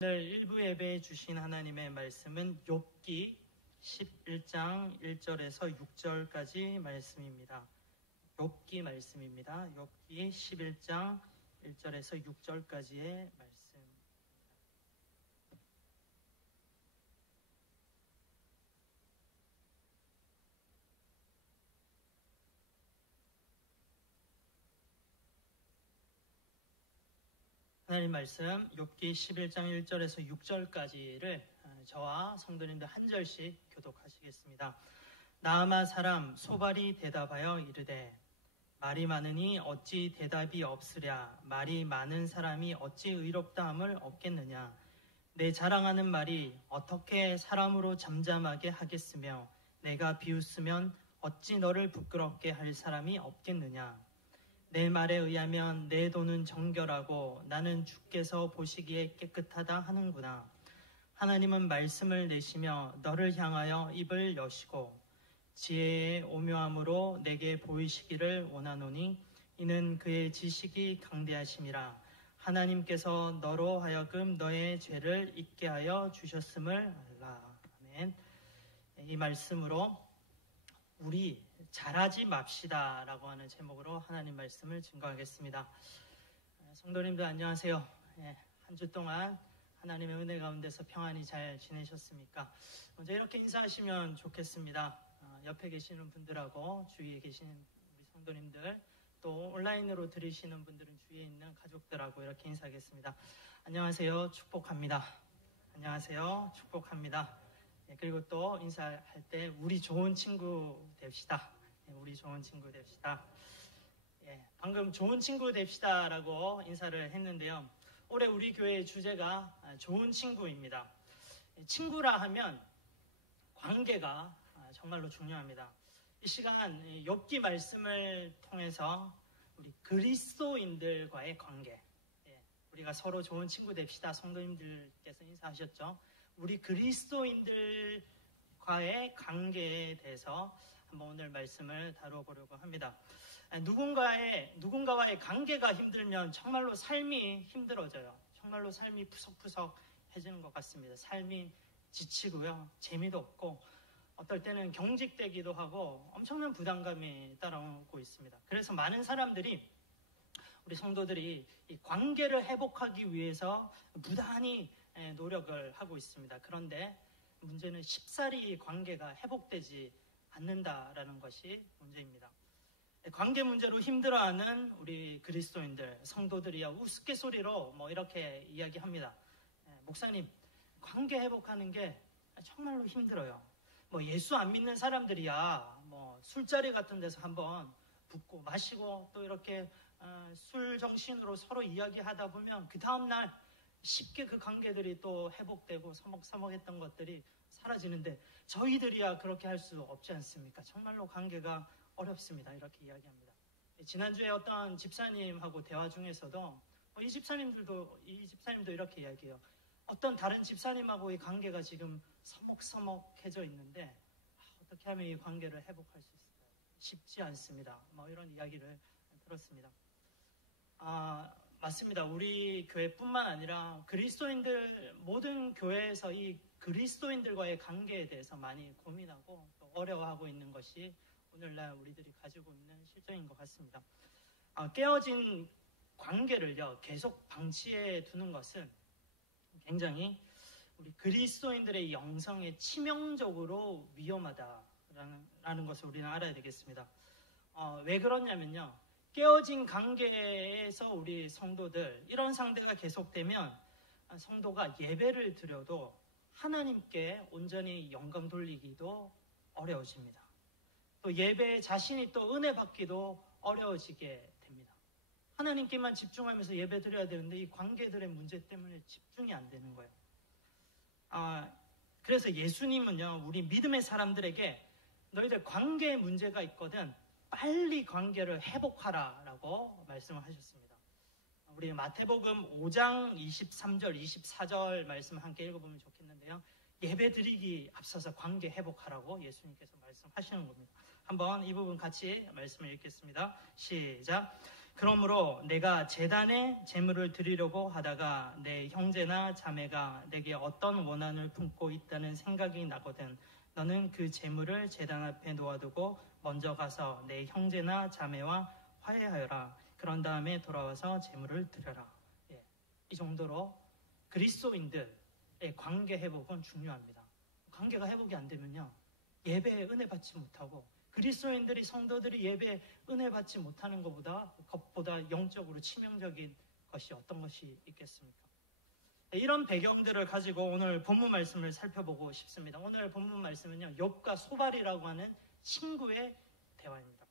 오늘 일부 예배에 주신 하나님의 말씀은 욥기 11장 1절에서 6절까지 말씀입니다. 욥기 말씀입니다. 욥기 11장 1절에서 6절까지의 말씀. 하나님 말씀 욥기 11장 1절에서 6절까지를 저와 성도님들 한 절씩 교독하시겠습니다. 나아마 사람 소발이 대답하여 이르되 말이 많으니 어찌 대답이 없으랴. 말이 많은 사람이 어찌 의롭다함을 얻겠느냐. 내 자랑하는 말이 어떻게 사람으로 잠잠하게 하겠으며 내가 비웃으면 어찌 너를 부끄럽게 할 사람이 없겠느냐. 내 말에 의하면 내 돈은 정결하고 나는 주께서 보시기에 깨끗하다 하는구나. 하나님은 말씀을 내시며 너를 향하여 입을 여시고 지혜의 오묘함으로 내게 보이시기를 원하노니 이는 그의 지식이 강대하심이라. 하나님께서 너로 하여금 너의 죄를 잊게 하여 주셨음을 알라. 아멘. 이 말씀으로 우리 잘하지 맙시다 라고 하는 제목으로 하나님 말씀을 증거하겠습니다. 성도님들 안녕하세요. 한 주 동안 하나님의 은혜 가운데서 평안히 잘 지내셨습니까? 먼저 이렇게 인사하시면 좋겠습니다. 옆에 계시는 분들하고 주위에 계시는 우리 성도님들, 또 온라인으로 들으시는 분들은 주위에 있는 가족들하고 이렇게 인사하겠습니다. 안녕하세요. 축복합니다. 안녕하세요. 축복합니다. 그리고 또 인사할 때 우리 좋은 친구 됩시다. 우리 좋은 친구 됩시다. 방금 좋은 친구 됩시다 라고 인사를 했는데요. 올해 우리 교회의 주제가 좋은 친구입니다. 친구라 하면 관계가 정말로 중요합니다. 이 시간 욥기 말씀을 통해서 우리 그리스도인들과의 관계, 우리가 서로 좋은 친구 됩시다. 성도님들께서 인사하셨죠. 우리 그리스도인들과의 관계에 대해서 한번 오늘 말씀을 다뤄보려고 합니다. 누군가와의 관계가 힘들면 정말로 삶이 힘들어져요. 정말로 삶이 푸석푸석해지는 것 같습니다. 삶이 지치고요. 재미도 없고 어떨 때는 경직되기도 하고 엄청난 부담감이 따라오고 있습니다. 그래서 많은 사람들이 우리 성도들이 이 관계를 회복하기 위해서 무단히 노력을 하고 있습니다. 그런데 문제는 쉽사리 관계가 회복되지 않는다라는 것이 문제입니다. 관계 문제로 힘들어하는 우리 그리스도인들, 성도들이야 우스갯소리로 이렇게 이야기합니다. 목사님, 관계 회복하는 게 정말로 힘들어요. 예수 안 믿는 사람들이야 술자리 같은 데서 한번 붙고 마시고 또 이렇게 술 정신으로 서로 이야기하다 보면 그 다음날 쉽게 그 관계들이 또 회복되고 서먹서먹했던 것들이 사라지는데 저희들이야 그렇게 할 수 없지 않습니까? 정말로 관계가 어렵습니다. 이렇게 이야기합니다. 지난주에 어떤 집사님하고 대화 중에서도 이 집사님도 이렇게 이야기해요. 어떤 다른 집사님하고의 관계가 지금 서먹서먹해져 있는데 어떻게 하면 이 관계를 회복할 수 있을까요? 쉽지 않습니다. 이런 이야기를 들었습니다. 맞습니다. 우리 교회뿐만 아니라 그리스도인들 모든 교회에서 이 그리스도인들과의 관계에 대해서 많이 고민하고 또 어려워하고 있는 것이 오늘날 우리들이 가지고 있는 실정인 것 같습니다. 깨어진 관계를요 계속 방치해 두는 것은 굉장히 우리 그리스도인들의 영성에 치명적으로 위험하다라는 것을 우리는 알아야 되겠습니다. 왜 그러냐면요. 깨어진 관계에서 우리 성도들, 이런 상태가 계속되면 성도가 예배를 드려도 하나님께 온전히 영광 돌리기도 어려워집니다. 또 예배에 자신이 또 은혜 받기도 어려워지게 됩니다. 하나님께만 집중하면서 예배 드려야 되는데 이 관계들의 문제 때문에 집중이 안 되는 거예요. 그래서 예수님은요, 우리 믿음의 사람들에게 너희들 관계에 문제가 있거든 빨리 관계를 회복하라 라고 말씀을 하셨습니다. 우리 마태복음 5장 23절 24절 말씀 함께 읽어보면 좋겠는데요. 예배 드리기 앞서서 관계 회복하라고 예수님께서 말씀하시는 겁니다. 한번 이 부분 같이 말씀을 읽겠습니다. 시작. 그러므로 내가 제단에 제물을 드리려고 하다가 내 형제나 자매가 내게 어떤 원한을 품고 있다는 생각이 나거든 너는 그 제물을 제단 앞에 놓아두고 먼저 가서 내 형제나 자매와 화해하여라. 그런 다음에 돌아와서 제물을 드려라. 예, 이 정도로 그리스도인들의 관계 회복은 중요합니다. 관계가 회복이 안 되면요, 예배에 은혜 받지 못하고 그리스도인들이 성도들이 예배에 은혜 받지 못하는 것보다 영적으로 치명적인 것이 어떤 것이 있겠습니까? 이런 배경들을 가지고 오늘 본문 말씀을 살펴보고 싶습니다. 오늘 본문 말씀은요, 욥과 소발이라고 하는 친구의 대화입니다.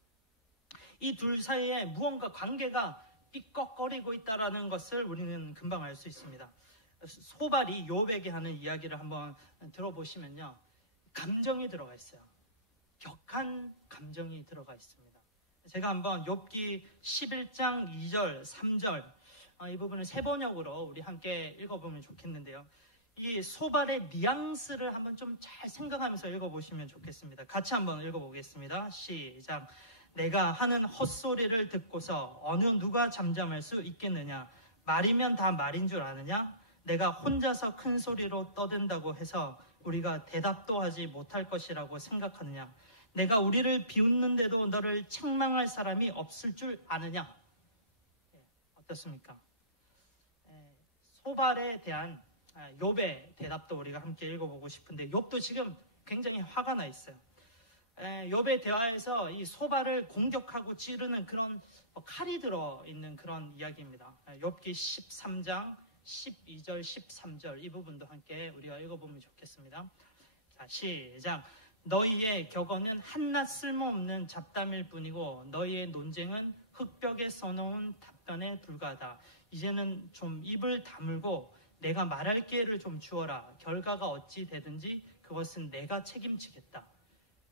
이 둘 사이에 무언가 관계가 삐걱거리고 있다는 것을 우리는 금방 알 수 있습니다. 소발이 욥에게 하는 이야기를 한번 들어보시면요, 감정이 들어가 있어요. 격한 감정이 들어가 있습니다. 제가 한번 욥기 11장 2절, 3절 이 부분을 세 번역으로 우리 함께 읽어보면 좋겠는데요. 이 소발의 뉘앙스를 한번 좀 잘 생각하면서 읽어보시면 좋겠습니다. 같이 한번 읽어보겠습니다. 시작. 내가 하는 헛소리를 듣고서 어느 누가 잠잠할 수 있겠느냐? 말이면 다 말인 줄 아느냐? 내가 혼자서 큰 소리로 떠든다고 해서 우리가 대답도 하지 못할 것이라고 생각하느냐? 내가 우리를 비웃는데도 너를 책망할 사람이 없을 줄 아느냐? 어떻습니까? 소발에 대한 욥의 대답도 우리가 함께 읽어보고 싶은데, 욥도 지금 굉장히 화가 나 있어요. 욥의 대화에서 이 소발을 공격하고 찌르는 그런 칼이 들어있는 그런 이야기입니다. 욥기 13장 12절 13절 이 부분도 함께 우리가 읽어보면 좋겠습니다. 자, 시작. 너희의 격언은 한낱 쓸모없는 잡담일 뿐이고 너희의 논쟁은 흙벽에 써놓은 답변에 불과하다. 이제는 좀 입을 다물고 내가 말할 기회를 좀 주어라. 결과가 어찌 되든지 그것은 내가 책임지겠다.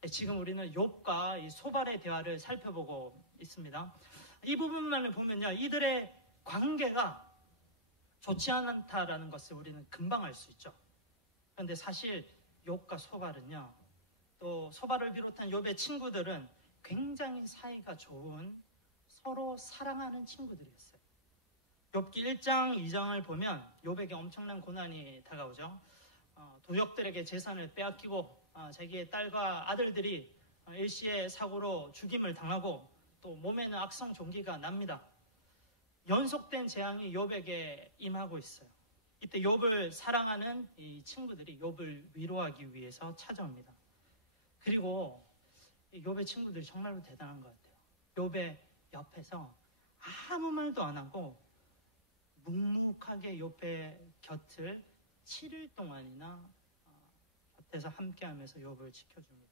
지금 우리는 욥과 이 소발의 대화를 살펴보고 있습니다. 이 부분만을 보면요, 이들의 관계가 좋지 않다라는 것을 우리는 금방 알 수 있죠. 그런데 사실 욥과 소발은요, 또 소발을 비롯한 욥의 친구들은 굉장히 사이가 좋은, 서로 사랑하는 친구들이었어요. 욥기 1장 2장을 보면 욥에게 엄청난 고난이 다가오죠. 도적들에게 재산을 빼앗기고 자기의 딸과 아들들이 일시의 사고로 죽임을 당하고 또 몸에는 악성 종기가 납니다. 연속된 재앙이 욥에게 임하고 있어요. 이때 욥을 사랑하는 이 친구들이 욥을 위로하기 위해서 찾아옵니다. 그리고 욥의 친구들이 정말로 대단한 것 같아요. 욥의 옆에서 아무 말도 안 하고 묵묵하게 욥의 곁을 7일 동안이나 곁에서 함께하면서 욥을 지켜줍니다.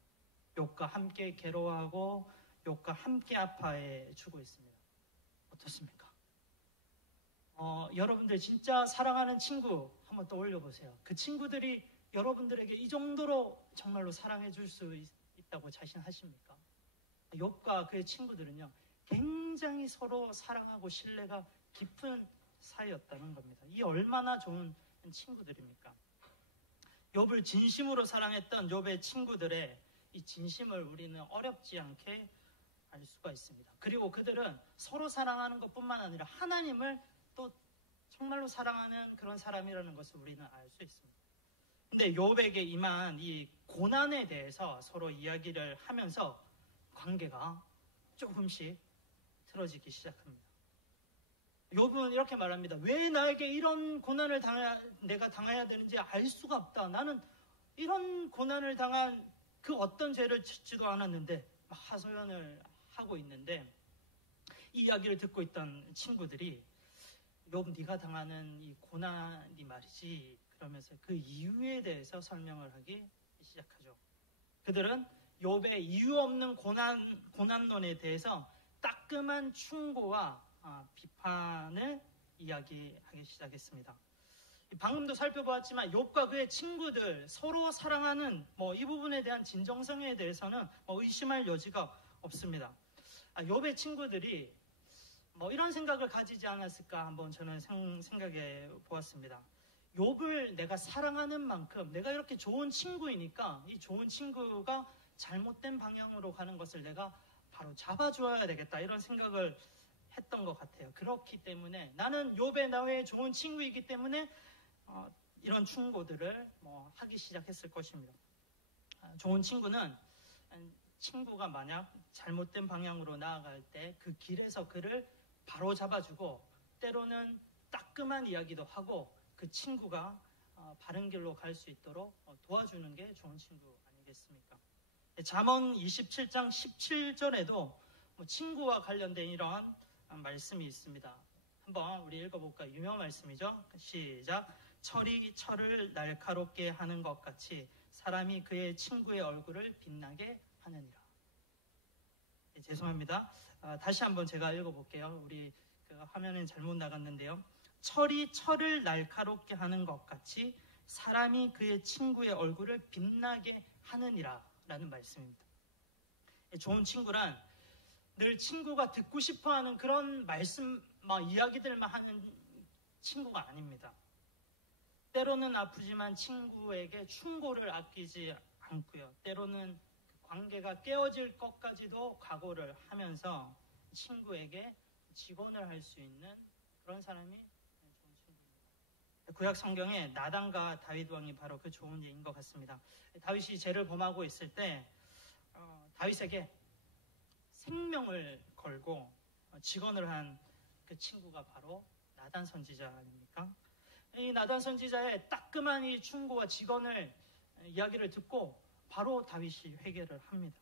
욥과 함께 괴로워하고 욥과 함께 아파해 주고 있습니다. 어떻습니까? 여러분들 진짜 사랑하는 친구 한번 떠올려 보세요. 그 친구들이 여러분들에게 이 정도로 정말로 사랑해 줄 수 있다고 자신하십니까? 욥과 그의 친구들은요, 굉장히 서로 사랑하고 신뢰가 깊은 사이였다는 겁니다. 이 얼마나 좋은 친구들입니까? 욥을 진심으로 사랑했던 욥의 친구들의 이 진심을 우리는 어렵지 않게 알 수가 있습니다. 그리고 그들은 서로 사랑하는 것뿐만 아니라 하나님을 또 정말로 사랑하는 그런 사람이라는 것을 우리는 알 수 있습니다. 근데 욥에게 임한 이 고난에 대해서 서로 이야기를 하면서 관계가 조금씩 틀어지기 시작합니다. 욥은 이렇게 말합니다. 왜 나에게 이런 고난을 내가 당해야 되는지 알 수가 없다. 나는 이런 고난을 당한 그 어떤 죄를 짓지도 않았는데 하소연을 하고 있는데, 이 이야기를 듣고 있던 친구들이 욥, 네가 당하는 이 고난이 말이지, 그러면서 그 이유에 대해서 설명을 하기 시작하죠. 그들은 욥의 이유 없는 고난론에 대해서 따끔한 충고와 비판을 이야기하기 시작했습니다. 방금도 살펴보았지만 욥과 그의 친구들 서로 사랑하는 이 부분에 대한 진정성에 대해서는 의심할 여지가 없습니다. 욥의 친구들이 이런 생각을 가지지 않았을까 한번 저는 생각해 보았습니다. 욥을 내가 사랑하는 만큼 내가 이렇게 좋은 친구이니까 이 좋은 친구가 잘못된 방향으로 가는 것을 내가 바로 잡아줘야 되겠다, 이런 생각을 했던 것 같아요. 그렇기 때문에 나는 욥의 나의 좋은 친구이기 때문에 이런 충고들을 하기 시작했을 것입니다. 좋은 친구는 친구가 만약 잘못된 방향으로 나아갈 때 그 길에서 그를 바로 잡아주고 때로는 따끔한 이야기도 하고 그 친구가 바른 길로 갈 수 있도록 도와주는 게 좋은 친구 아니겠습니까? 잠언 27장 17절에도 친구와 관련된 이러한 말씀이 있습니다. 한번 우리 읽어볼까요? 유명한 말씀이죠. 시작. 철이 철을 날카롭게 하는 것 같이 사람이 그의 친구의 얼굴을 빛나게 하느니라. 죄송합니다. 다시 한번 제가 읽어볼게요. 우리 화면은 잘못 나갔는데요. 철이 철을 날카롭게 하는 것 같이 사람이 그의 친구의 얼굴을 빛나게 하느니라 라는 말씀입니다. 좋은 친구란 늘 친구가 듣고 싶어하는 그런 말씀, 이야기들만 하는 친구가 아닙니다. 때로는 아프지만 친구에게 충고를 아끼지 않고요. 때로는 관계가 깨어질 것까지도 각오를 하면서 친구에게 직언을 할 수 있는 그런 사람이 좋은 친구입니다. 구약 성경에 나단과 다윗 왕이 바로 그 좋은 예인 것 같습니다. 다윗이 죄를 범하고 있을 때 다윗에게 생명을 걸고 직언을 한 그 친구가 바로 나단 선지자 아닙니까? 이 나단 선지자의 따끔한 이 충고와 직언을 이야기를 듣고 바로 다윗이 회개를 합니다.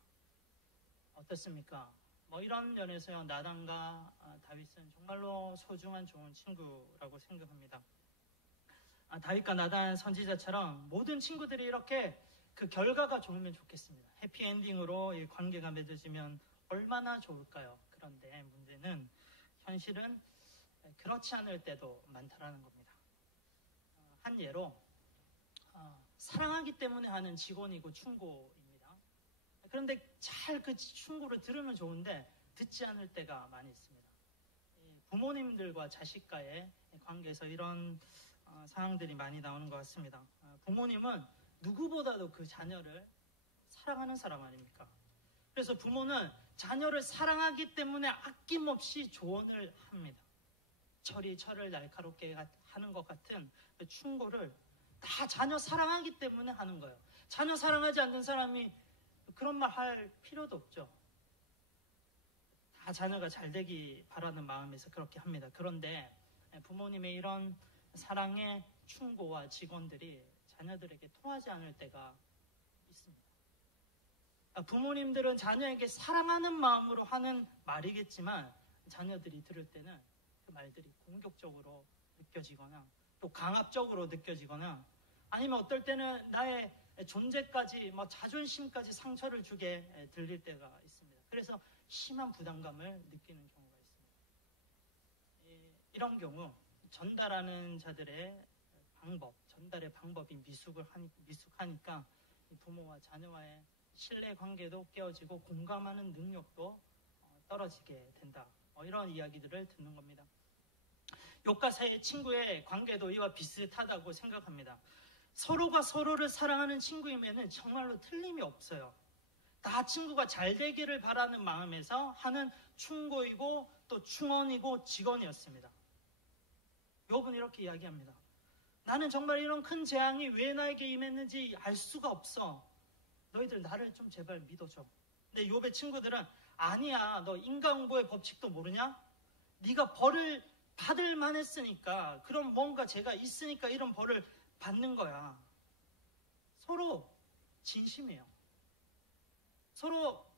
어떻습니까? 이런 면에서요, 나단과 다윗은 정말로 소중한 좋은 친구라고 생각합니다. 다윗과 나단 선지자처럼 모든 친구들이 이렇게 그 결과가 좋으면 좋겠습니다. 해피엔딩으로 이 관계가 맺어지면 얼마나 좋을까요? 그런데 문제는 현실은 그렇지 않을 때도 많다라는 겁니다. 한 예로 사랑하기 때문에 하는 직언이고 충고입니다. 그런데 잘 그 충고를 들으면 좋은데 듣지 않을 때가 많이 있습니다. 부모님들과 자식과의 관계에서 이런 상황들이 많이 나오는 것 같습니다. 부모님은 누구보다도 그 자녀를 사랑하는 사람 아닙니까? 그래서 부모는 자녀를 사랑하기 때문에 아낌없이 조언을 합니다. 철이 철을 날카롭게 하는 것 같은 그 충고를 다 자녀 사랑하기 때문에 하는 거예요. 자녀 사랑하지 않는 사람이 그런 말 할 필요도 없죠. 다 자녀가 잘 되기 바라는 마음에서 그렇게 합니다. 그런데 부모님의 이런 사랑의 충고와 직언들이 자녀들에게 통하지 않을 때가 있습니다. 부모님들은 자녀에게 사랑하는 마음으로 하는 말이겠지만 자녀들이 들을 때는 그 말들이 공격적으로 느껴지거나 또 강압적으로 느껴지거나 아니면 어떨 때는 나의 존재까지 자존심까지 상처를 주게 들릴 때가 있습니다. 그래서 심한 부담감을 느끼는 경우가 있습니다. 이런 경우 전달하는 자들의 전달의 방법이 미숙하니까 부모와 자녀와의 신뢰 관계도 깨어지고 공감하는 능력도 떨어지게 된다. 이런 이야기들을 듣는 겁니다. 욥과 세 친구의 관계도 이와 비슷하다고 생각합니다. 서로가 서로를 사랑하는 친구이면 정말로 틀림이 없어요. 다 친구가 잘 되기를 바라는 마음에서 하는 충고이고 또 충언이고 직언이었습니다. 욥은 이렇게 이야기합니다. 나는 정말 이런 큰 재앙이 왜 나에게 임했는지 알 수가 없어. 너희들 나를 좀 제발 믿어줘. 근데 욥의 친구들은 아니야, 너 인과응보의 법칙도 모르냐? 네가 벌을 받을 만했으니까, 그럼 뭔가 죄가 있으니까 이런 벌을 받는 거야. 서로 진심이에요. 서로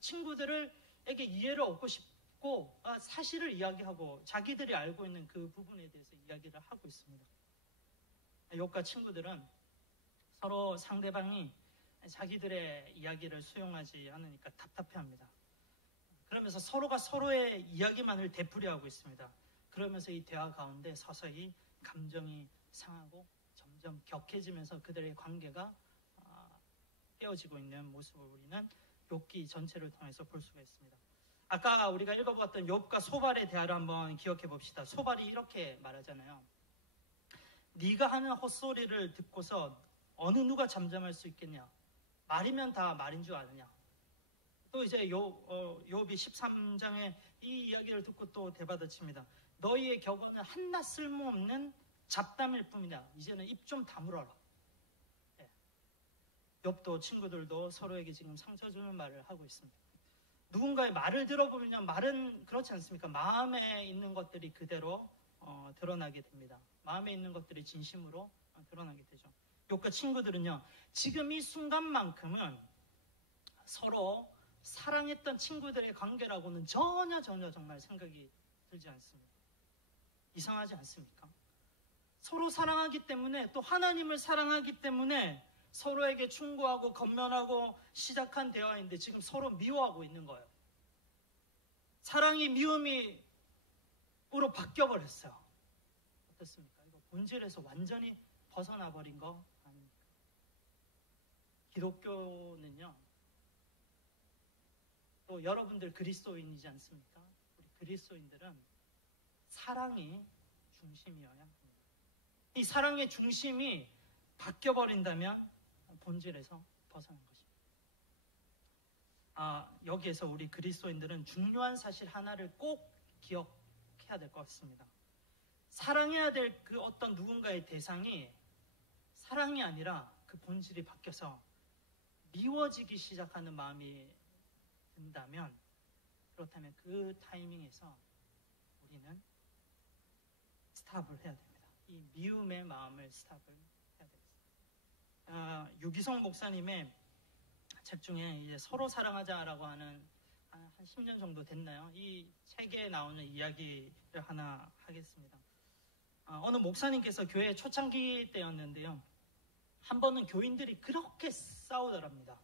친구들에게 이해를 얻고 싶고 사실을 이야기하고 자기들이 알고 있는 그 부분에 대해서 이야기를 하고 있습니다. 욥과 친구들은 서로 상대방이 자기들의 이야기를 수용하지 않으니까 답답해합니다. 그러면서 서로가 서로의 이야기만을 되풀이하고 있습니다. 그러면서 이 대화 가운데 서서히 감정이 상하고 점점 격해지면서 그들의 관계가 깨어지고 있는 모습을 우리는 욥기 전체를 통해서 볼 수가 있습니다. 아까 우리가 읽어봤던 욥과 소발의 대화를 한번 기억해 봅시다. 소발이 이렇게 말하잖아요. 네가 하는 헛소리를 듣고서 어느 누가 잠잠할 수 있겠냐? 말이면 다 말인 줄 아느냐? 또 이제 욥이 13장에 이 이야기를 듣고 또 대받아칩니다. 너희의 격언은 한낱 쓸모없는 잡담일 뿐이다. 이제는 입 좀 다물어라. 예. 욥도 친구들도 서로에게 지금 상처 주는 말을 하고 있습니다. 누군가의 말을 들어보면 말은 그렇지 않습니까? 마음에 있는 것들이 그대로 드러나게 됩니다. 마음에 있는 것들이 진심으로 드러나게 되죠. 욥과 친구들은요, 지금 이 순간만큼은 서로 사랑했던 친구들의 관계라고는 전혀 정말 생각이 들지 않습니다. 이상하지 않습니까? 서로 사랑하기 때문에, 또 하나님을 사랑하기 때문에 서로에게 충고하고 건면하고 시작한 대화인데 지금 서로 미워하고 있는 거예요. 사랑이 미움으로 바뀌어버렸어요. 어떻습니까? 이거 본질에서 완전히 벗어나 버린 거 아닙니까? 기독교는요, 또 여러분들 그리스도인이지 않습니까? 우리 그리스도인들은 사랑이 중심이어야 합니다. 이 사랑의 중심이 바뀌어버린다면 본질에서 벗어난 것입니다. 여기에서 우리 그리스도인들은 중요한 사실 하나를 꼭 기억해야 될 것 같습니다. 사랑해야 될 그 어떤 누군가의 대상이 사랑이 아니라 그 본질이 바뀌어서 미워지기 시작하는 마음이 든다면, 그렇다면 그 타이밍에서 우리는 스탑을 해야 됩니다. 이 미움의 마음을 스탑을 해야 되겠습니다. 유기성 목사님의 책 중에 이제 서로 사랑하자라고 하는 한 10년 정도 됐나요? 이 책에 나오는 이야기를 하나 하겠습니다. 어느 목사님께서 교회 초창기 때였는데요, 한 번은 교인들이 그렇게 싸우더랍니다.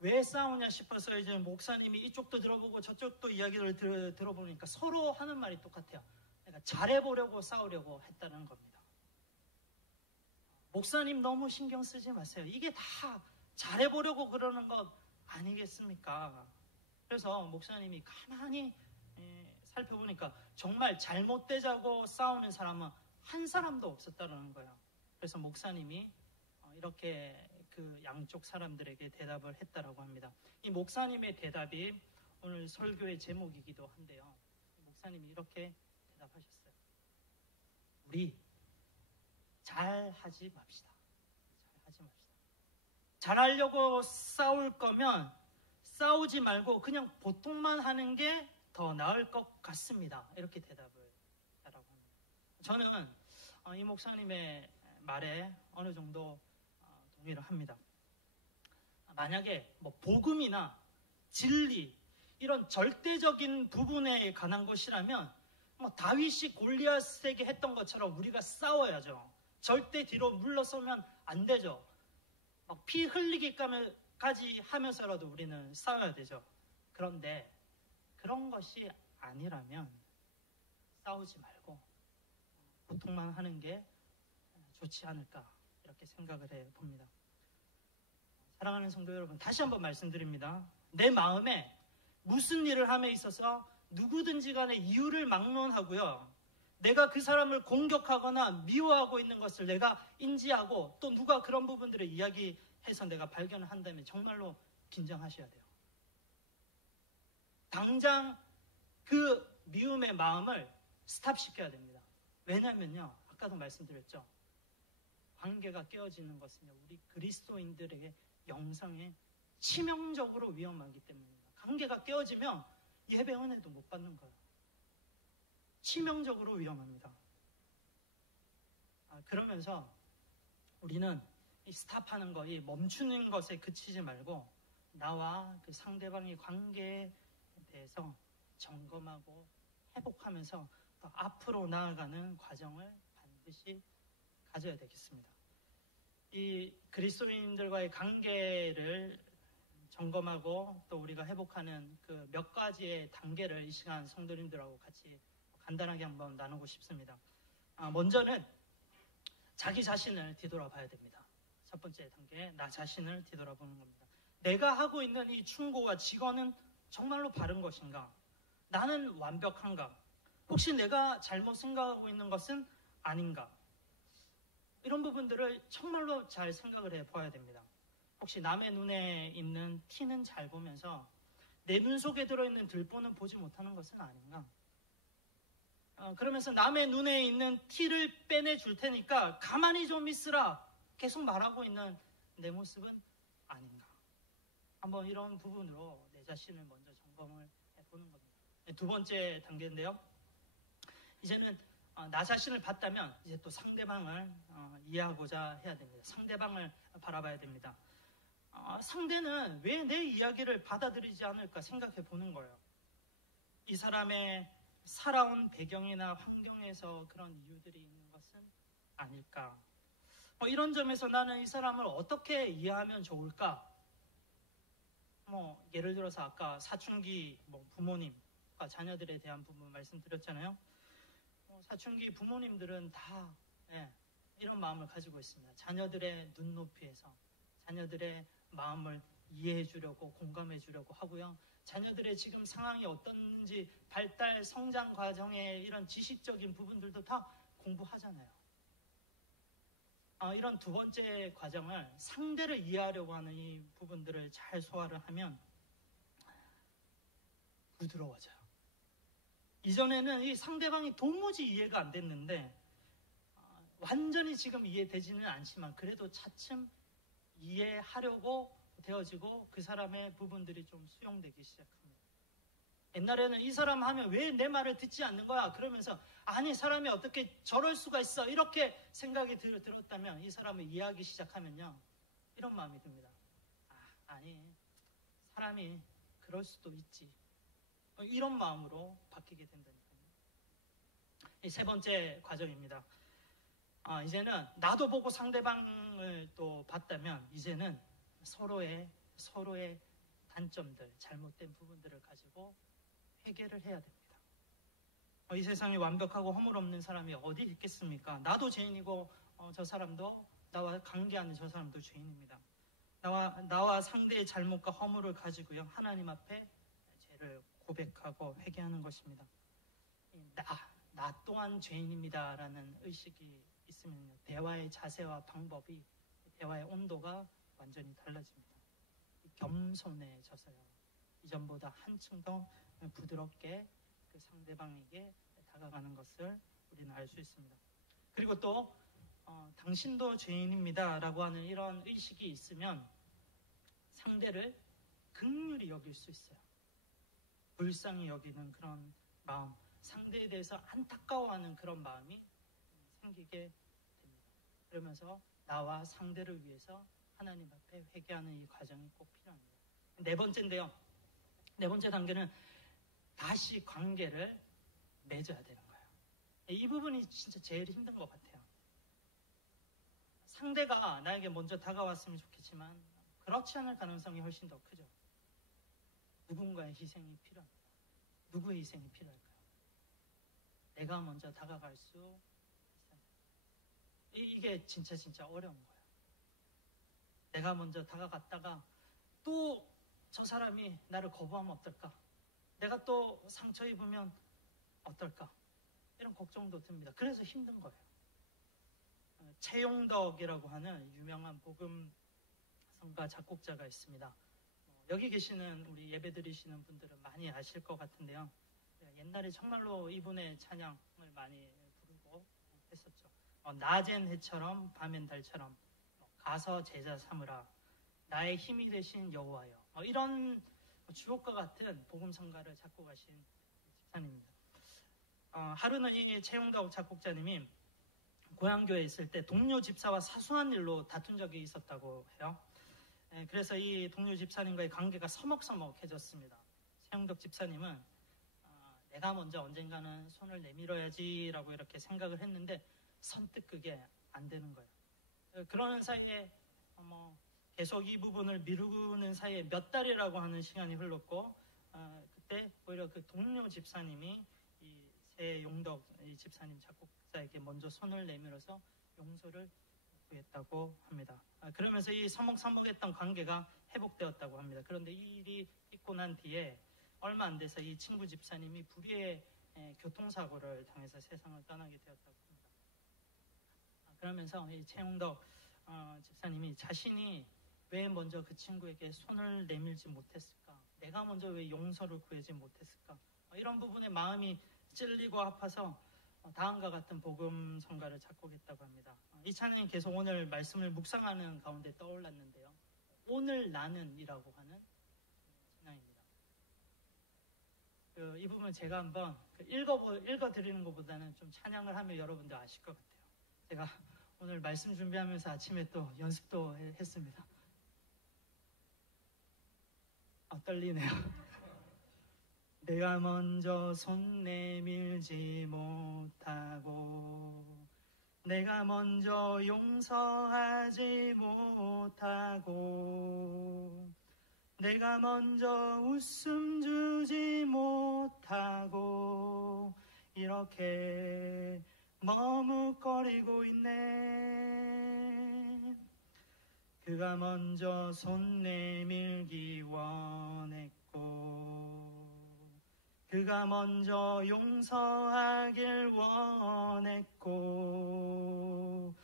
왜 싸우냐 싶어서 이제 목사님이 이쪽도 들어보고 저쪽도 이야기를 들어보니까 서로 하는 말이 똑같아요. 그러니까 잘해보려고 싸우려고 했다는 겁니다. 목사님 너무 신경 쓰지 마세요. 이게 다 잘해보려고 그러는 것 아니겠습니까? 그래서 목사님이 가만히 살펴보니까 정말 잘못되자고 싸우는 사람은 한 사람도 없었다는 거예요. 그래서 목사님이 이렇게 그 양쪽 사람들에게 대답을 했다라고 합니다. 이 목사님의 대답이 오늘 설교의 제목이기도 한데요, 목사님이 이렇게 대답하셨어요. 우리 잘하지 맙시다. 잘하려고 싸울 거면 싸우지 말고 그냥 보통만 하는 게 더 나을 것 같습니다. 이렇게 대답을 하라고 합니다. 저는 이 목사님의 말에 어느 정도 동의를 합니다. 만약에 뭐 복음이나 진리 이런 절대적인 부분에 관한 것이라면 뭐 다윗이 골리앗에게 했던 것처럼 우리가 싸워야죠. 절대 뒤로 물러서면 안 되죠. 막 피 흘리기까지 하면서라도 우리는 싸워야 되죠. 그런데 그런 것이 아니라면 싸우지 말고 보통만 하는 게 좋지 않을까, 이렇게 생각을 해봅니다. 사랑하는 성도 여러분, 다시 한번 말씀드립니다. 내 마음에 무슨 일을 함에 있어서 누구든지 간에 이유를 막론하고요, 내가 그 사람을 공격하거나 미워하고 있는 것을 내가 인지하고 또 누가 그런 부분들을 이야기해서 내가 발견을 한다면 정말로 긴장하셔야 돼요. 당장 그 미움의 마음을 스탑시켜야 됩니다. 왜냐하면요, 아까도 말씀드렸죠, 관계가 깨어지는 것은요, 우리 그리스도인들에게 영성에 치명적으로 위험하기 때문입니다. 관계가 깨어지면 예배 은혜도 못 받는 거예요. 치명적으로 위험합니다. 그러면서 우리는 이 스탑하는 거, 이 멈추는 것에 그치지 말고 나와 그 상대방의 관계에 대해서 점검하고 회복하면서 더 앞으로 나아가는 과정을 반드시 가져야 되겠습니다. 이 그리스도인들과의 관계를 점검하고 또 우리가 회복하는 그 몇 가지의 단계를 이 시간 성도님들하고 같이 간단하게 한번 나누고 싶습니다. 먼저는 자기 자신을 뒤돌아봐야 됩니다. 첫 번째 단계, 나 자신을 뒤돌아보는 겁니다. 내가 하고 있는 이 충고와 직언은 정말로 바른 것인가? 나는 완벽한가? 혹시 내가 잘못 생각하고 있는 것은 아닌가? 이런 부분들을 정말로 잘 생각을 해봐야 됩니다. 혹시 남의 눈에 있는 티는 잘 보면서 내 눈 속에 들어있는 들보는 보지 못하는 것은 아닌가? 그러면서 남의 눈에 있는 티를 빼내줄 테니까 가만히 좀 있으라 계속 말하고 있는 내 모습은 아닌가? 한번 이런 부분으로 내 자신을 먼저 점검을 해보는 겁니다. 두 번째 단계인데요. 이제는 나 자신을 봤다면 이제 또 상대방을 이해하고자 해야 됩니다. 상대방을 바라봐야 됩니다. 상대는 왜 내 이야기를 받아들이지 않을까 생각해 보는 거예요. 이 사람의 살아온 배경이나 환경에서 그런 이유들이 있는 것은 아닐까? 이런 점에서 나는 이 사람을 어떻게 이해하면 좋을까? 예를 들어서 아까 사춘기 부모님과 자녀들에 대한 부분 말씀드렸잖아요. 사춘기 부모님들은 다 이런 마음을 가지고 있습니다. 자녀들의 눈높이에서 자녀들의 마음을 이해해 주려고 공감해 주려고 하고요. 자녀들의 지금 상황이 어떤지 발달 성장 과정의 이런 지식적인 부분들도 다 공부하잖아요. 이런 두 번째 과정을 상대를 이해하려고 하는 이 부분들을 잘 소화를 하면 부드러워져요. 이전에는 이 상대방이 도무지 이해가 안 됐는데 완전히 지금 이해되지는 않지만 그래도 차츰 이해하려고 되어지고 그 사람의 부분들이 좀 수용되기 시작합니다. 옛날에는 이 사람 하면 왜 내 말을 듣지 않는 거야? 그러면서 아니 사람이 어떻게 저럴 수가 있어? 이렇게 생각이 들었다면 이 사람을 이해하기 시작하면요. 이런 마음이 듭니다. 아니 사람이 그럴 수도 있지. 이런 마음으로 바뀌게 된다니까요. 이 세 번째 과정입니다. 이제는 나도 보고 상대방을 또 봤다면 이제는 서로의 단점들, 잘못된 부분들을 가지고 회개를 해야 됩니다. 이 세상에 완벽하고 허물 없는 사람이 어디 있겠습니까? 나도 죄인이고 저 사람도 나와 관계하는 저 사람도 죄인입니다. 나와 상대의 잘못과 허물을 가지고요. 하나님 앞에 죄를 고백하고 회개하는 것입니다. 나 또한 죄인입니다라는 의식이 있으면요. 대화의 자세와 방법이, 대화의 온도가 완전히 달라집니다. 겸손해져서요. 이전보다 한층 더 부드럽게 그 상대방에게 다가가는 것을 우리는 알 수 있습니다. 그리고 또 당신도 죄인입니다 라고 하는 이런 의식이 있으면 상대를 긍휼히 여길 수 있어요. 불쌍히 여기는 그런 마음, 상대에 대해서 안타까워하는 그런 마음이 생기게 됩니다. 그러면서 나와 상대를 위해서 하나님 앞에 회개하는 이 과정이 꼭 필요합니다. 네 번째인데요. 네 번째 단계는 다시 관계를 맺어야 되는 거예요. 이 부분이 진짜 제일 힘든 것 같아요. 상대가 나에게 먼저 다가왔으면 좋겠지만 그렇지 않을 가능성이 훨씬 더 크죠. 누군가의 희생이 필요합니다. 누구의 희생이 필요할까요? 내가 먼저 다가갈 수 있어요. 이게 진짜 어려운 거예요. 내가 먼저 다가갔다가 또 저 사람이 나를 거부하면 어떨까? 내가 또 상처 입으면 어떨까? 이런 걱정도 듭니다. 그래서 힘든 거예요. 최용덕이라고 하는 유명한 복음성가 작곡자가 있습니다. 여기 계시는 우리 예배 드리시는 분들은 많이 아실 것 같은데요. 옛날에 정말로 이분의 찬양을 많이 부르고 했었죠. 낮엔 해처럼 밤엔 달처럼 가서 제자 삼으라 나의 힘이 되신 여호와여 이런 주옥과 같은 복음성가를 작곡하신 집사님입니다. 하루는 이 최용덕 작곡자님이 고향교회에 있을 때 동료 집사와 사소한 일로 다툰 적이 있었다고 해요. 그래서 이 동료 집사님과의 관계가 서먹서먹해졌습니다. 최용덕 집사님은 내가 먼저 언젠가는 손을 내밀어야지라고 이렇게 생각을 했는데 선뜻 그게 안 되는 거예요. 그러는 사이에 계속 이 부분을 미루는 사이에 몇 달이라고 하는 시간이 흘렀고 그때 오히려 그 동료 집사님이 이 최용덕 이 집사님 작곡자에게 먼저 손을 내밀어서 용서를 구했다고 합니다. 그러면서 이 서먹서먹했던 관계가 회복되었다고 합니다. 그런데 이 일이 있고 난 뒤에 얼마 안 돼서 이 친구 집사님이 불의의 교통사고를 당해서 세상을 떠나게 되었다고 합니다. 그러면서 이 최용덕 집사님이 자신이 왜 먼저 그 친구에게 손을 내밀지 못했을까? 내가 먼저 왜 용서를 구하지 못했을까? 이런 부분에 마음이 찔리고 아파서 다음과 같은 복음 성가를 작곡했다고 합니다. 이 찬양이 계속 오늘 말씀을 묵상하는 가운데 떠올랐는데요. 오늘 나는이라고 하는 찬양입니다. 이 부분 제가 한번 읽어드리는 것보다는 좀 찬양을 하면 여러분들 아실 것 같아요. 제가 오늘 말씀 준비하면서 아침에 또 연습도 했습니다. 떨리네요. 내가 먼저 손 내밀지 못하고 내가 먼저 용서하지 못하고 내가 먼저 웃음 주지 못하고 이렇게 머뭇거리고 있네. 그가 먼저 손 내밀기 원했고 그가 먼저 용서하길 원했고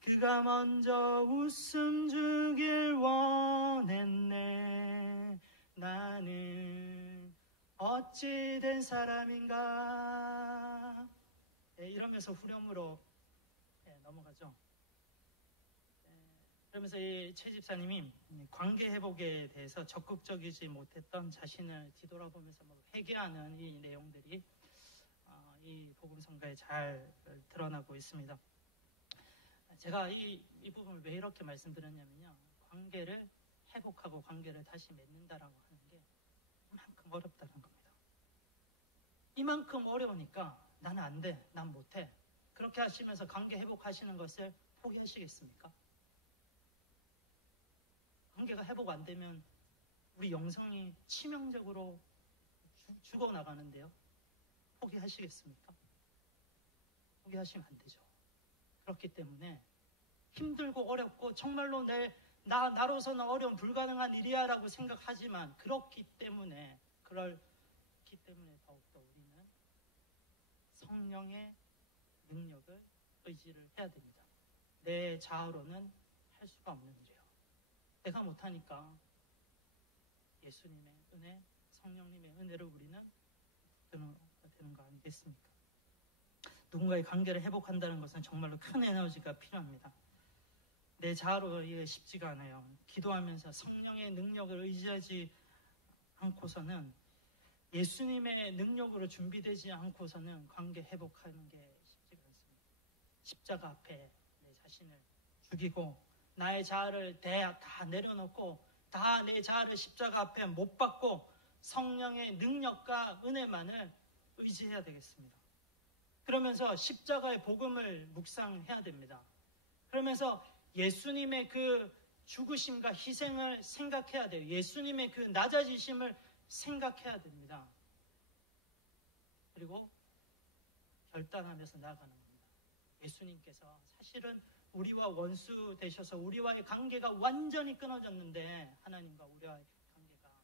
그가 먼저 웃음 주길 원했네. 나는 어찌 된 사람인가. 이러면서 후렴으로 넘어가죠. 그러면서 이 최 집사님이 관계 회복에 대해서 적극적이지 못했던 자신을 뒤돌아보면서 회개하는 이 내용들이 이 복음성가에 잘 드러나고 있습니다. 제가 이 부분을 왜 이렇게 말씀드렸냐면요. 관계를 회복하고 관계를 다시 맺는다라고 하는 게 이만큼 어렵다는 겁니다. 이만큼 어려우니까 나는 안 돼, 난 못해. 그렇게 하시면서 관계 회복하시는 것을 포기하시겠습니까? 관계가 회복 안 되면 우리 영성이 치명적으로 죽어나가는데요. 포기하시겠습니까? 포기하시면 안 되죠. 그렇기 때문에 힘들고 어렵고 정말로 나로서는 어려운 불가능한 일이야 라고 생각하지만 그렇기 때문에 더욱더 우리는 성령의 능력을 의지를 해야 됩니다. 내 자아로는 할 수가 없는 일이에요. 내가 못하니까 예수님의 은혜, 성령님의 은혜를 우리는 붙드는 거 아니겠습니까? 누군가의 관계를 회복한다는 것은 정말로 큰 에너지가 필요합니다. 내 자아로 이게 쉽지가 않아요. 기도하면서 성령의 능력을 의지하지 않고서는 예수님의 능력으로 준비되지 않고서는 관계 회복하는 게 쉽지가 않습니다. 십자가 앞에 내 자신을 죽이고 나의 자아를 다 내려놓고 다 내 자아를 십자가 앞에 못 박고 성령의 능력과 은혜만을 의지해야 되겠습니다. 그러면서 십자가의 복음을 묵상해야 됩니다. 그러면서 예수님의 그 죽으심과 희생을 생각해야 돼요. 예수님의 그 낮아지심을 생각해야 됩니다. 그리고 결단하면서 나아가는 겁니다. 예수님께서 사실은 우리와 원수 되셔서 우리와의 관계가 완전히 끊어졌는데 하나님과 우리와의 관계가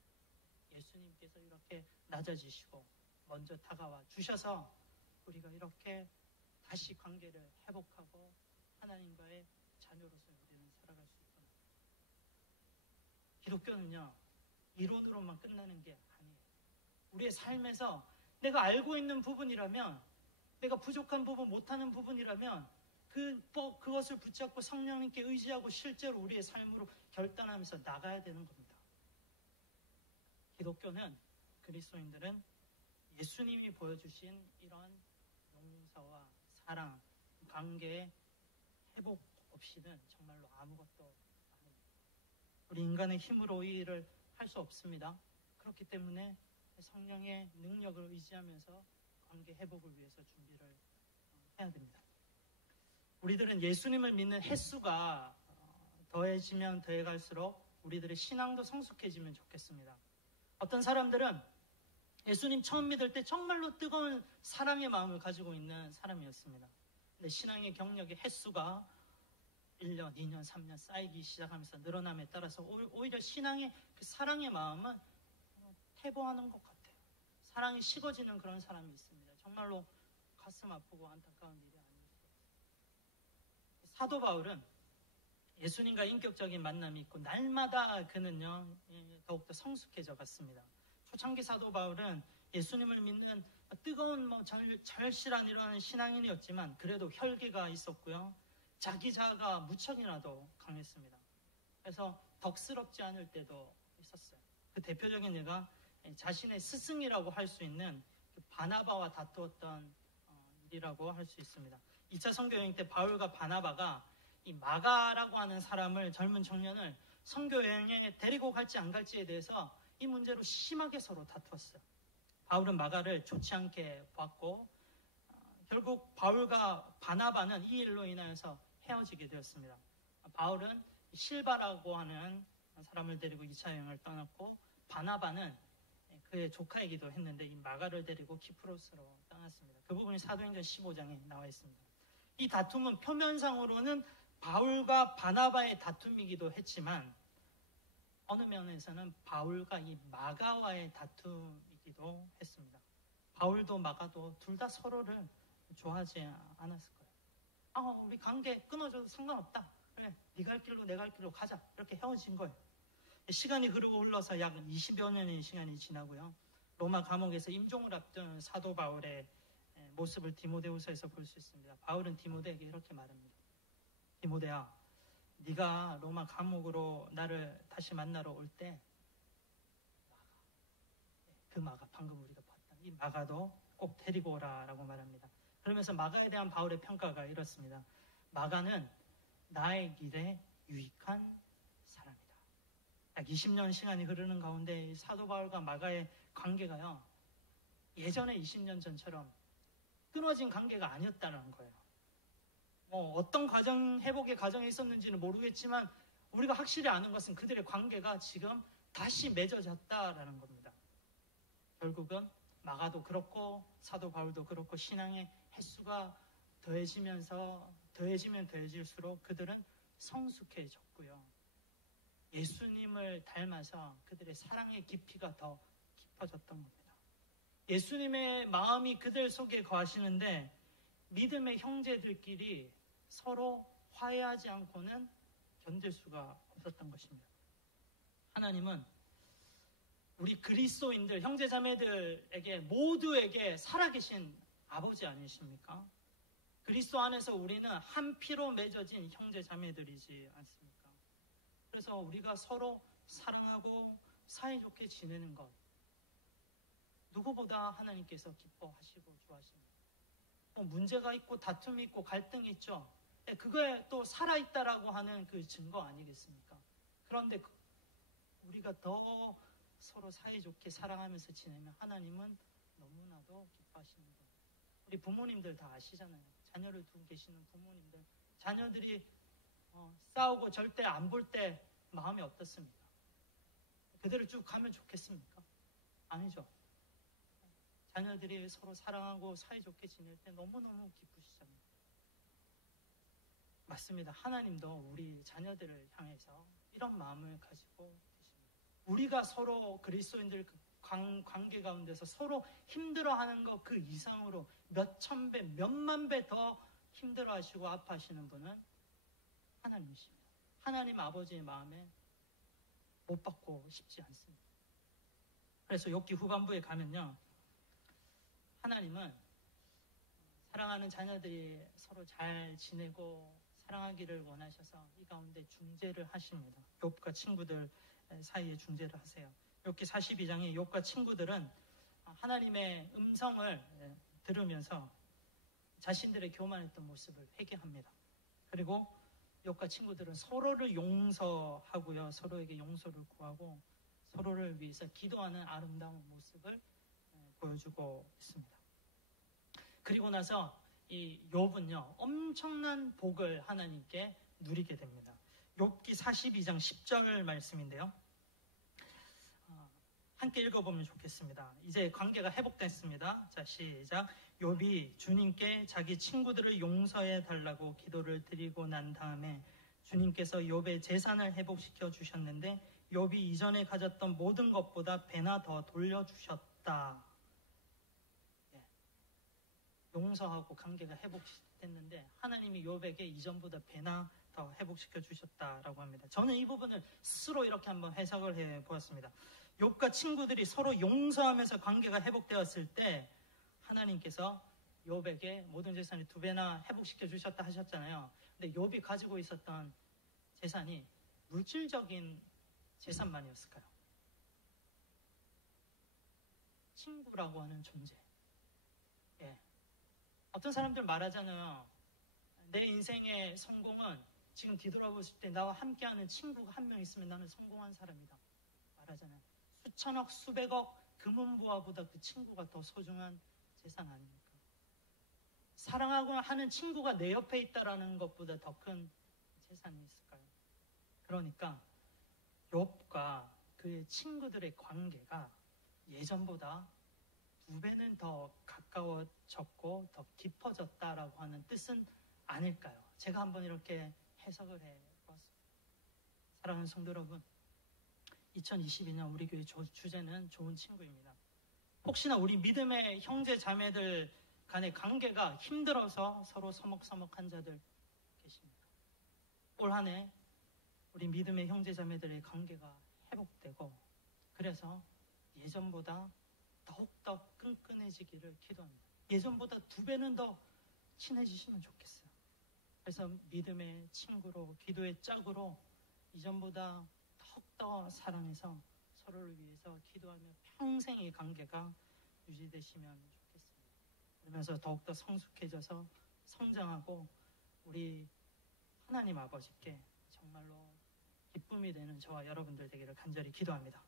예수님께서 이렇게 낮아지시고 먼저 다가와 주셔서 우리가 이렇게 다시 관계를 회복하고 하나님과의 자녀로서 우리는 살아갈 수 있습니다. 기독교는요, 이론으로만 끝나는 게 아니에요. 우리의 삶에서 내가 알고 있는 부분이라면, 내가 부족한 부분, 못하는 부분이라면 그것을 붙잡고 성령님께 의지하고 실제로 우리의 삶으로 결단하면서 나가야 되는 겁니다. 기독교는, 그리스도인들은 예수님이 보여주신 이런 용서와 사랑, 관계의 회복 없이는 정말로 아무것도 아닙니다. 우리 인간의 힘으로 이 일을 할 수 없습니다. 그렇기 때문에 성령의 능력을 의지하면서 관계 회복을 위해서 준비를 해야 됩니다. 우리들은 예수님을 믿는 횟수가 더해지면 더해갈수록 우리들의 신앙도 성숙해지면 좋겠습니다. 어떤 사람들은 예수님 처음 믿을 때 정말로 뜨거운 사랑의 마음을 가지고 있는 사람이었습니다. 근데 신앙의 경력의 횟수가 1년, 2년, 3년 쌓이기 시작하면서 늘어남에 따라서 오히려 신앙의 그 사랑의 마음은 퇴보하는 것 같아요. 사랑이 식어지는 그런 사람이 있습니다. 정말로 가슴 아프고 안타까운 일이 아닐 수 없습니다. 사도 바울은 예수님과 인격적인 만남이 있고 날마다 그는요 더욱더 성숙해져 갔습니다. 초창기 사도 바울은 예수님을 믿는 뜨거운 절실한 이런 신앙인이었지만 그래도 혈기가 있었고요. 자기 자아가 무척이나도 강했습니다. 그래서 덕스럽지 않을 때도 있었어요. 그 대표적인 예가 자신의 스승이라고 할 수 있는 바나바와 다투었던 일이라고 할 수 있습니다. 2차 선교여행 때 바울과 바나바가 이 마가라고 하는 사람을, 젊은 청년을 선교여행에 데리고 갈지 안 갈지에 대해서 이 문제로 심하게 서로 다투었어요. 바울은 마가를 좋지 않게 봤고 결국 바울과 바나바는 이 일로 인하여서 헤어지게 되었습니다. 바울은 실바라고 하는 사람을 데리고 2차 여행을 떠났고 바나바는 그의 조카이기도 했는데 이 마가를 데리고 키프로스로 떠났습니다. 그 부분이 사도행전 15장에 나와 있습니다. 이 다툼은 표면상으로는 바울과 바나바의 다툼이기도 했지만 어느 면에서는 바울과 이 마가와의 다툼이기도 했습니다. 바울도 마가도 둘 다 서로를 좋아하지 않았을 거예요. 우리 관계 끊어져도 상관없다. 그래, 네 갈 길로 내 갈 길로 가자. 이렇게 헤어진 거예요. 시간이 흐르고 흘러서 약 20여 년의 시간이 지나고요. 로마 감옥에서 임종을 앞둔 사도 바울의 모습을 디모데후서에서 볼 수 있습니다. 바울은 디모데에게 이렇게 말합니다. 디모데야, 네가 로마 감옥으로 나를 다시 만나러 올 때 그 마가, 방금 우리가 봤던 이 마가도 꼭 데리고 오라라고 말합니다. 그러면서 마가에 대한 바울의 평가가 이렇습니다. 마가는 나의 길에 유익한 사람이다. 약 20년 시간이 흐르는 가운데 사도 바울과 마가의 관계가요, 예전에 20년 전처럼 끊어진 관계가 아니었다는 거예요. 어떤 회복의 과정이 있었는지는 모르겠지만 우리가 확실히 아는 것은 그들의 관계가 지금 다시 맺어졌다라는 겁니다. 결국은 마가도 그렇고 사도 바울도 그렇고 신앙의 횟수가 더해지면 더해질수록 그들은 성숙해졌고요. 예수님을 닮아서 그들의 사랑의 깊이가 더 깊어졌던 겁니다. 예수님의 마음이 그들 속에 거하시는데 믿음의 형제들끼리 서로 화해하지 않고는 견딜 수가 없었던 것입니다. 하나님은 우리 그리스도인들, 형제자매들에게 모두에게 살아계신 아버지 아니십니까? 그리스도 안에서 우리는 한 피로 맺어진 형제자매들이지 않습니까? 그래서 우리가 서로 사랑하고 사이좋게 지내는 것, 누구보다 하나님께서 기뻐하시고 좋아하십니다. 문제가 있고 다툼이 있고 갈등이 있죠. 그거에 또 살아있다라고 하는 그 증거 아니겠습니까? 그런데 우리가 더 서로 사이좋게 사랑하면서 지내면 하나님은 너무나도 기뻐하시는 거예요. 우리 부모님들 다 아시잖아요. 자녀를 두고 계시는 부모님들, 자녀들이 싸우고 절대 안 볼 때 마음이 어떻습니까? 그대로 쭉 가면 좋겠습니까? 아니죠. 자녀들이 서로 사랑하고 사이좋게 지낼 때 너무너무 기쁘시잖아요. 맞습니다. 하나님도 우리 자녀들을 향해서 이런 마음을 가지고 계십니다. 우리가 서로 그리스도인들 관계 가운데서 서로 힘들어하는 것 그 이상으로 몇천 배, 몇만 배 더 힘들어하시고 아파하시는 분은 하나님이십니다. 하나님 아버지의 마음에 못 받고 싶지 않습니다. 그래서 욥기 후반부에 가면요, 하나님은 사랑하는 자녀들이 서로 잘 지내고 사랑하기를 원하셔서 이 가운데 중재를 하십니다. 욥과 친구들 사이에 중재를 하세요. 욥기 42장에 욥과 친구들은 하나님의 음성을 들으면서 자신들의 교만했던 모습을 회개합니다. 그리고 욥과 친구들은 서로를 용서하고요, 서로에게 용서를 구하고 서로를 위해서 기도하는 아름다운 모습을 보여주고 있습니다. 그리고 나서 이 욥은요, 엄청난 복을 하나님께 누리게 됩니다. 욥기 42장 10절 말씀인데요, 함께 읽어보면 좋겠습니다. 이제 관계가 회복됐습니다. 자, 시작. 욥이 주님께 자기 친구들을 용서해 달라고 기도를 드리고 난 다음에 주님께서 욥의 재산을 회복시켜 주셨는데 욥이 이전에 가졌던 모든 것보다 배나 더 돌려주셨다. 용서하고 관계가 회복됐는데 하나님이 욥에게 이전보다 배나 더 더 회복시켜 주셨다라고 합니다. 저는 이 부분을 스스로 이렇게 한번 해석을 해 보았습니다. 욥과 친구들이 서로 용서하면서 관계가 회복되었을 때 하나님께서 욥에게 모든 재산을 2배나 회복시켜 주셨다 하셨잖아요. 근데 욥이 가지고 있었던 재산이 물질적인 재산만이었을까요? 친구라고 하는 존재. 예. 어떤 사람들 말하잖아요. 내 인생의 성공은 지금 뒤돌아보실 때 나와 함께하는 친구가 한 명 있으면 나는 성공한 사람이다. 말하잖아요. 수천억, 수백억 금은부화보다 그 친구가 더 소중한 재산 아닙니까? 사랑하고 하는 친구가 내 옆에 있다라는 것보다 더 큰 재산이 있을까요? 그러니까 욥과 그의 친구들의 관계가 예전보다 2배는 더 가까워졌고 더 깊어졌다라고 하는 뜻은 아닐까요? 제가 한번 이렇게 해석을 해봤습니다. 사랑하는 성도 여러분, 2022년 우리 교회 주제는 좋은 친구입니다. 혹시나 우리 믿음의 형제 자매들 간의 관계가 힘들어서 서로 서먹서먹한 자들 계십니까? 올 한 해 우리 믿음의 형제 자매들의 관계가 회복되고 그래서 예전보다 더욱더 끈끈해지기를 기도합니다. 예전보다 2배는 더 친해지시면 좋겠어요. 그래서 믿음의 친구로, 기도의 짝으로 이전보다 더욱더 사랑해서 서로를 위해서 기도하며 평생 이 관계가 유지되시면 좋겠습니다. 그러면서 더욱더 성숙해져서 성장하고 우리 하나님 아버지께 정말로 기쁨이 되는 저와 여러분들 되기를 간절히 기도합니다.